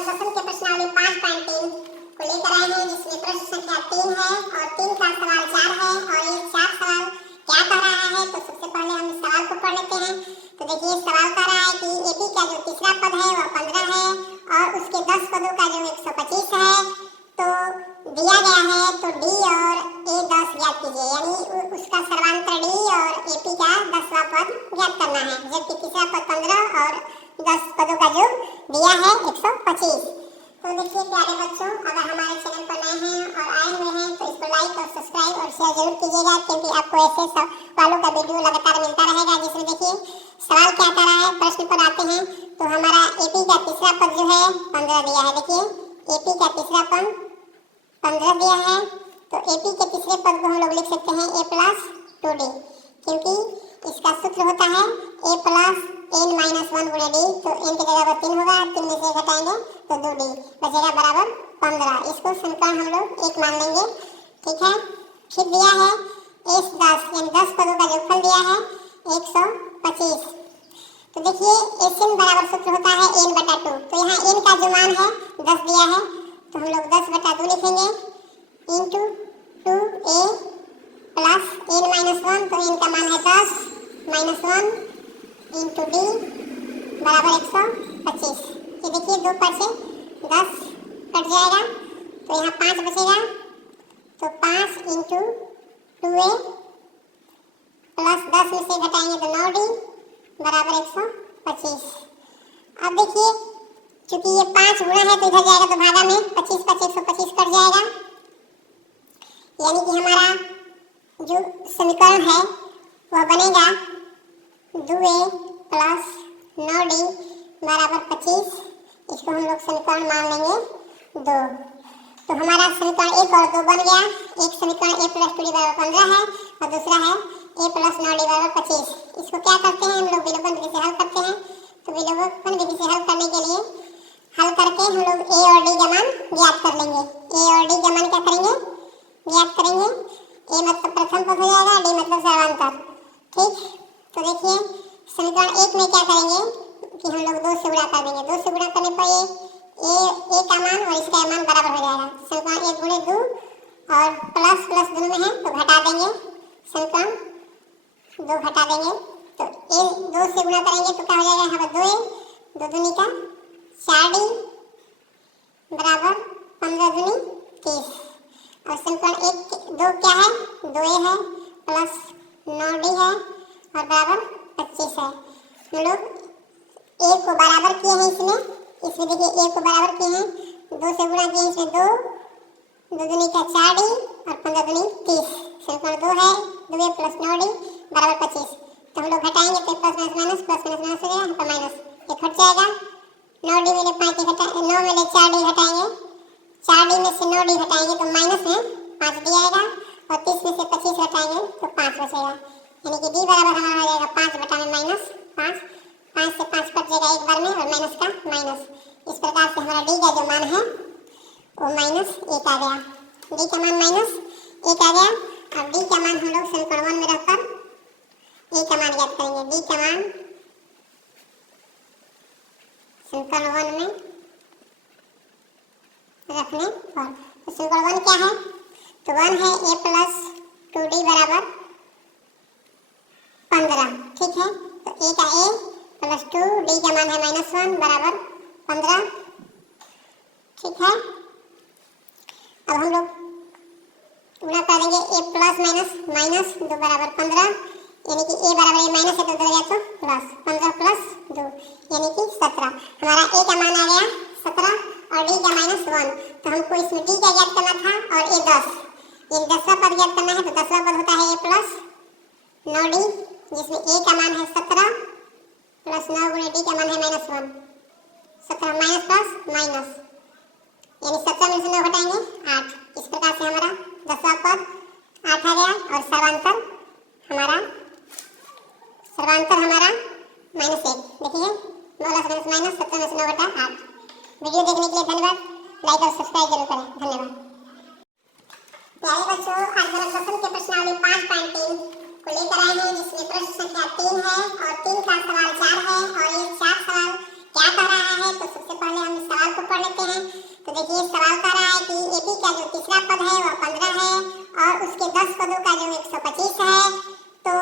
दसवीं के प्रश्नावली 5.3 को लेकर आए हैं, जिसमें प्रश्न संख्या 3 है और 3 का सवाल 4 है और ये 4 सवाल क्या कह रहा है। तो सबसे पहले हम इस सवाल को पढ़ लेते हैं। तो देखिए सवाल कह रहा है कि एपी का जो तीसरा पद है वह 15 है और उसके 10 पदों का जो 125 है तो दिया गया है। तो डी और ए 10 ज्ञात कीजिए, यानी उसका सर्वांतर डी और एपी का 10वां पद ज्ञात करना है, जबकि तीसरा पद 15 और 10 पदों का योग दिया है 125। तो देखिए प्यारे बच्चों, अगर हमारे चैनल पर नए हैं और आए हुए हैं तो इसको लाइक और सब्सक्राइब और शेयर जरूर कीजिएगा, क्योंकि आपको ऐसे सवालों का वीडियो लगातार मिलता रहेगा। जिसमें देखिए सवाल क्या कर रहा है, प्रश्न पर आते हैं। तो हमारा एपी का तीसरा पद जो है 15 दिया है। देखिए एपी का तीसरा पद 15 दिया है, तो एपी के तीसरे पद को हम लोग लिख सकते हैं a प्लस 2d, क्योंकि इसका सूत्र होता है a प्लस n माइनस 1 गुणे डी। तो n की जगह पर 3 होगा, 3 में से घटाएंगे तो 2d बचेगा बराबर 15। इसको समीकरण हम लोग 1 मान लेंगे, ठीक है। फिर दिया है s 10, यानी 10 पदों का योगफल दिया है 125। तो देखिए Sn बराबर सूत्र होता है n बटा 2। तो यहाँ n का जो मान है 10 दिया है, तो हम लोग 10 बटा 2 लिखेंगे into 2a plus n minus 1। तो n का मान है 10 माइनस 1 इंटू डी बराबर 125। ये देखिए 2 पर से 10 कट जाएगा, तो यहाँ 5 बचेगा। तो 5 इंटू 2a प्लस 10 में से घटाएंगे तो 9d बराबर 125। अब देखिए चूंकि ये 5 गुणा है तो इधर जाएगा तो भागा में 25 पर 125 कट जाएगा, यानी कि हमारा जो समीकरण है वह बनेगा 2a प्लस 9d बराबर 25। इसको हम लोग समीकरण मान लेंगे 2। तो हमारा समीकरण 1 और 2 बन गया। एक समीकरण a प्लस 2d बराबर 15 है और दूसरा है a प्लस 9d बराबर 25। इसको क्या करते हैं, हम लोग विलोपन विधि से हल करते हैं। तो विलोपन विधि से हल करने के लिए हल करके हम लोग a और d का मान ज्ञात कर लेंगे। a और d का मान क्या करेंगे, ज्ञात करेंगे। a मतलब प्रथम पद हो जाएगा, d मतलब सर्वांतर, ठीक। तो देखिए समीकरण 1 में क्या करेंगे कि हम लोग 2 से गुणा कर देंगे। 2 से गुणा करने पर ये a का मान और इसका मान बराबर हो जाएगा। समीकरण 1 गुणे 2 और प्लस प्लस दोनों में है तो घटा देंगे, समीकरण 2 घटा देंगे। तो a 2 से गुणा करेंगे तो क्या हो जाएगा, यहाँ पर 2a 2 दूनी का 4d बराबर 15 दूनी 30। और समीकरण 1 2 क्या है, 2a है प्लस 9d है और बराबर 25 है। हम लोग a को बराबर किए हैं इसमें देखिए a को बराबर किए हैं, 2 से गुणा किए इसमें 2 दूनी का 4d और 15 दूनी 30। समीकरण 2 है 2a प्लस 9d बराबर 25। तो हम लोग घटाएंगे तो प्लस माइनस हो जाएगा, यहाँ पर माइनस ये घट जाएगा। 9d में 5 घटा 9 में 4d घटाएंगे, 4d में से 9d घटाएंगे तो माइनस में 5d आएगा और 30 में से 25 घटाएंगे तो 5 बचेगा, यानी कि d बराबर हमारा हो जाएगा 5 बटा में माइनस 5। 5 से 5 कट जाएगा एक बार में और माइनस का माइनस। इस प्रकार से हमारा d का जो मान है वो -1 आ गया। d का मान -1 आ गया। अब d का मान हम लोग समीकरण 1 में रखकर a का मान ज्ञात करेंगे। d का मान समीकरण 1 में रखने पर तो समीकरण 1 क्या है, तो 1 है a प्लस 2d बराबर 15, ठीक है। तो a का a प्लस 2 d का मान है -1 बराबर 15, ठीक है। अब हम लोग गुणा कर देंगे a प्लस माइनस 2 बराबर 15, यानी कि a बराबर a माइनस है तो 2 गया तो प्लस 15 प्लस 2 यानी कि 17। हमारा a का मान आ गया 17 और d का -1। तो हमको इसमें d का ज्ञात करना था और a 10, ये 10वां पद ज्ञात करना है। तो 10वां पद होता है a प्लस 9d, जिसमें a का मान है 17 प्लस 9 गुणे d का मान है -1। 17 माइनस प्लस माइनस, यानी 17 में से 9 घटाएंगे 8। इस प्रकार से हमारा 10वां पद 8 आ गया और सर्वांतर हमारा -1। देखिए प्लस माइनस 17 में से 9 घटा 8। वीडियो देखने के लिए धन्यवाद। लाइक और सब्सक्राइब जरूर करें, धन्यवाद। प्यारे बच्चों, आज हम दसवीं के प्रश्नावली 5.3 को लेकर आए हैं, जिसमें प्रश्न संख्या 3 है और 3 का सवाल 4 है और ये 4 सवाल क्या कह रहा है। तो सबसे पहले हम इस सवाल को पढ़ लेते हैं। तो देखिए सवाल कह रहा है कि एपी का जो तीसरा पद है वह 15 है और उसके 10 पदों का जो 125 है। तो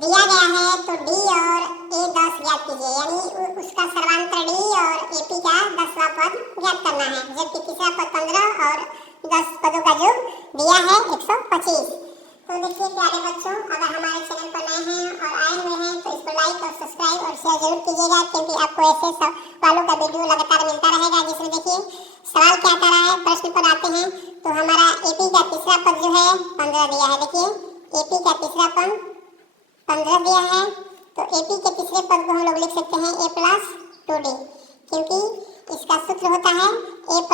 दिया गया है तो डी और ए 10 ज्ञात कीजिए, यानी उसका सर्वांतर डी और एपी का 10वां पद ज्ञात करना है, जबकि तीसरा पद 15 और 10 पदों का योग दिया है 125। तो देखिए प्यारे बच्चों, अगर हमारे चैनल पर नए हैं और आए हुए हैं तो इसको लाइक और सब्सक्राइब और शेयर जरूर कीजिएगा, क्योंकि आपको ऐसे सवालों का वीडियो लगातार मिलता रहेगा। जिसमें देखिए सवाल क्या कर रहा है, प्रश्न पर आते हैं। तो हमारा एपी का तीसरा पद जो है 15 दिया है। देखिए एपी का तीसरा पद 15 दिया है, तो एपी के तीसरे पद को हम लोग लिख सकते हैं a + 2d, क्योंकि इसका सूत्र होता है a +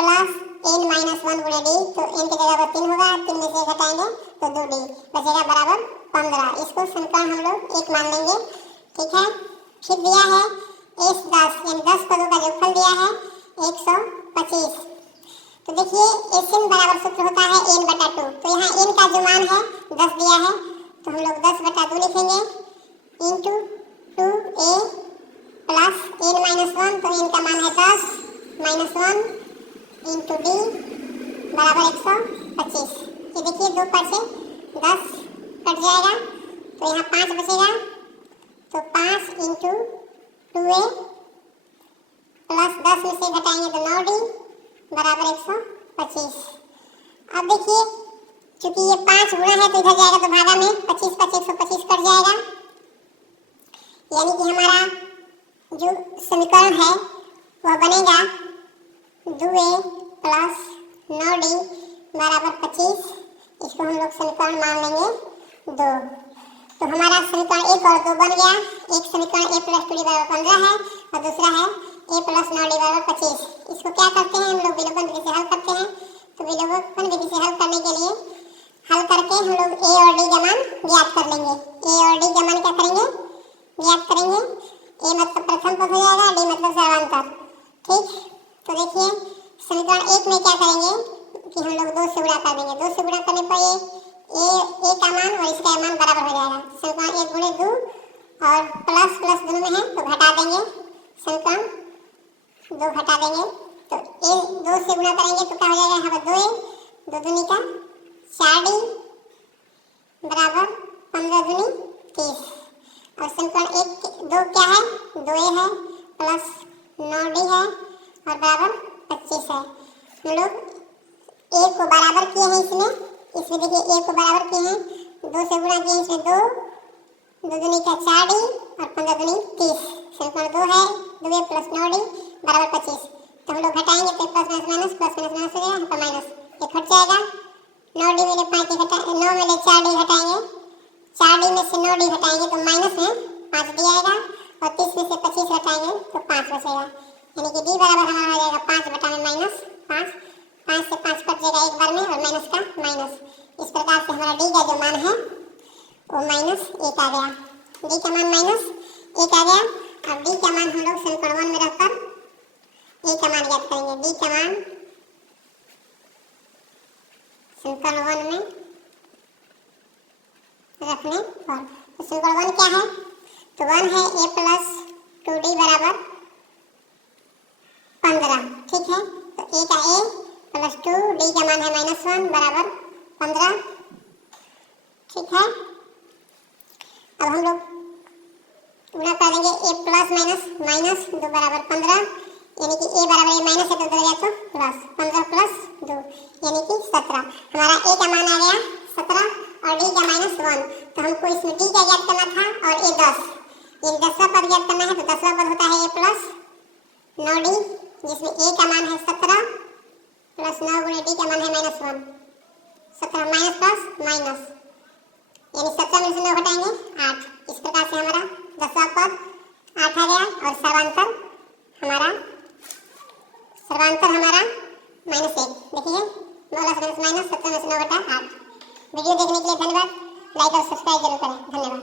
n - 1 × d। तो n की जगह पर 3 होगा, 3 में से 1 हटाएंगे तो 2d बचेगा बराबर 15। इसको समीकरण हम लोग 1 मान लेंगे, ठीक है। फिर दिया है s 10, यानी 10 पदों का योगफल दिया है 125। तो देखिए Sn बराबर सूत्र होता है n/2। तो यहाँ n का जो मान है 10 दिया है, तो हम लोग 10/2 लिखेंगे इंटू 2a + n - 1। तो n का मान है 10 - 1 इंटू d बराबर 125। ये देखिए 2 पर से 10 कट जाएगा, तो यहाँ 5 बचेगा। तो 5 इंटू 2a + 10 में से घटाएंगे तो 9d बराबर 125। अब देखिए चूंकि ये 5 गुणा है तो इधर जाएगा तो भागा में 25 + 125 कट जाएगा, यानी कि हमारा जो समीकरण है वह बनेगा 2a + 9d बराबर 25। इसको हम लोग समीकरण मान लेंगे 2। तो हमारा समीकरण 1 और 2 बन गया। एक समीकरण a + 2d बराबर 15 है और दूसरा है a + 9d बराबर 25। इसको क्या करते हैं, हम लोग विलोपन विधि से हल करते हैं। तो विलोपन विधि से हल करने के लिए हल करके हम लोग a और d का मान ज्ञात कर लेंगे। a और d का मान क्या करेंगे, ज्ञात करेंगे। a मतलब प्रथम पद हो जाएगा, d मतलब सर्वांतर, ठीक। तो देखिए समीकरण 1 में क्या करेंगे कि हम लोग 2 से गुणा कर देंगे। 2 से गुणा करने पर ये a का मान और इसका मान बराबर हो जाएगा। समीकरण 1 × 2 और प्लस प्लस दोनों में है तो घटा देंगे, समीकरण 2 घटा देंगे। तो a 2 से गुणा करेंगे तो क्या हो जाएगा, यहाँ पर 2a 2 दूनी का 4d बराबर 15 दूनी 30। और समीकरण 1 2 क्या है, 2a है प्लस 9d है और बराबर 25 है। हम लोग a को बराबर किए हैं इसमें देखिए a को बराबर किए हैं, 2 से गुणा किए हैं इसमें 2 2 दूनी का 4d और 15 दूनी 30। समीकरण 2 है 2a + 9d बराबर 25। तो हम लोग घटाएंगे तो प्लस माइनस हो जाएगा, यहाँ पर माइनस ये घट जाएगा। 9d में 5 घटा 9 में 4d घटाएंगे, 4d में से 9d घटाएंगे तो माइनस में 5d आएगा और 30 में से 25 घटाएंगे तो 5 बचेगा, यानी कि d बराबर हमारा हो जाएगा 5/-5। 5 से 5 कट जाएगा एक बार में और माइनस का माइनस। इस प्रकार से हमारा d का जो मान है वो -1 आ गया। d का मान -1 आ गया। अब d का मान हम लोग समीकरण 1 में रखकर a का मान ज्ञात करेंगे। d का मान समीकरण 1 में रखने पर तो समीकरण 1 क्या है, तो 1 है a + 2d बराबर 15, ठीक है। तो a का a + 2 d का मान है -1 बराबर 15, ठीक है। अब हम लोग गुणा कर देंगे a + -2 बराबर 15, यानी कि a बराबर माइनस है तो उधर गया तो प्लस 15 + 2 यानी कि 17। हमारा a का मान आ गया 17 और d का -1। तो हमको इसमें d का ज्ञात करना था और a 10, ये 10वां पद ज्ञात करना है। तो 10वां पद होता है a + 9d, जिसमें a का मान है 17 + 9 × d का मान है -1। 17 माइनस प्लस माइनस, यानी 17 में से 9 घटाएंगे 8। इस प्रकार से हमारा 10वां पद 8 आ गया और सर्वांतर हमारा -1। देखिए -17 में से 9 घटा 8। वीडियो देखने के लिए धन्यवाद। लाइक और सब्सक्राइब जरूर करें। धन्यवाद।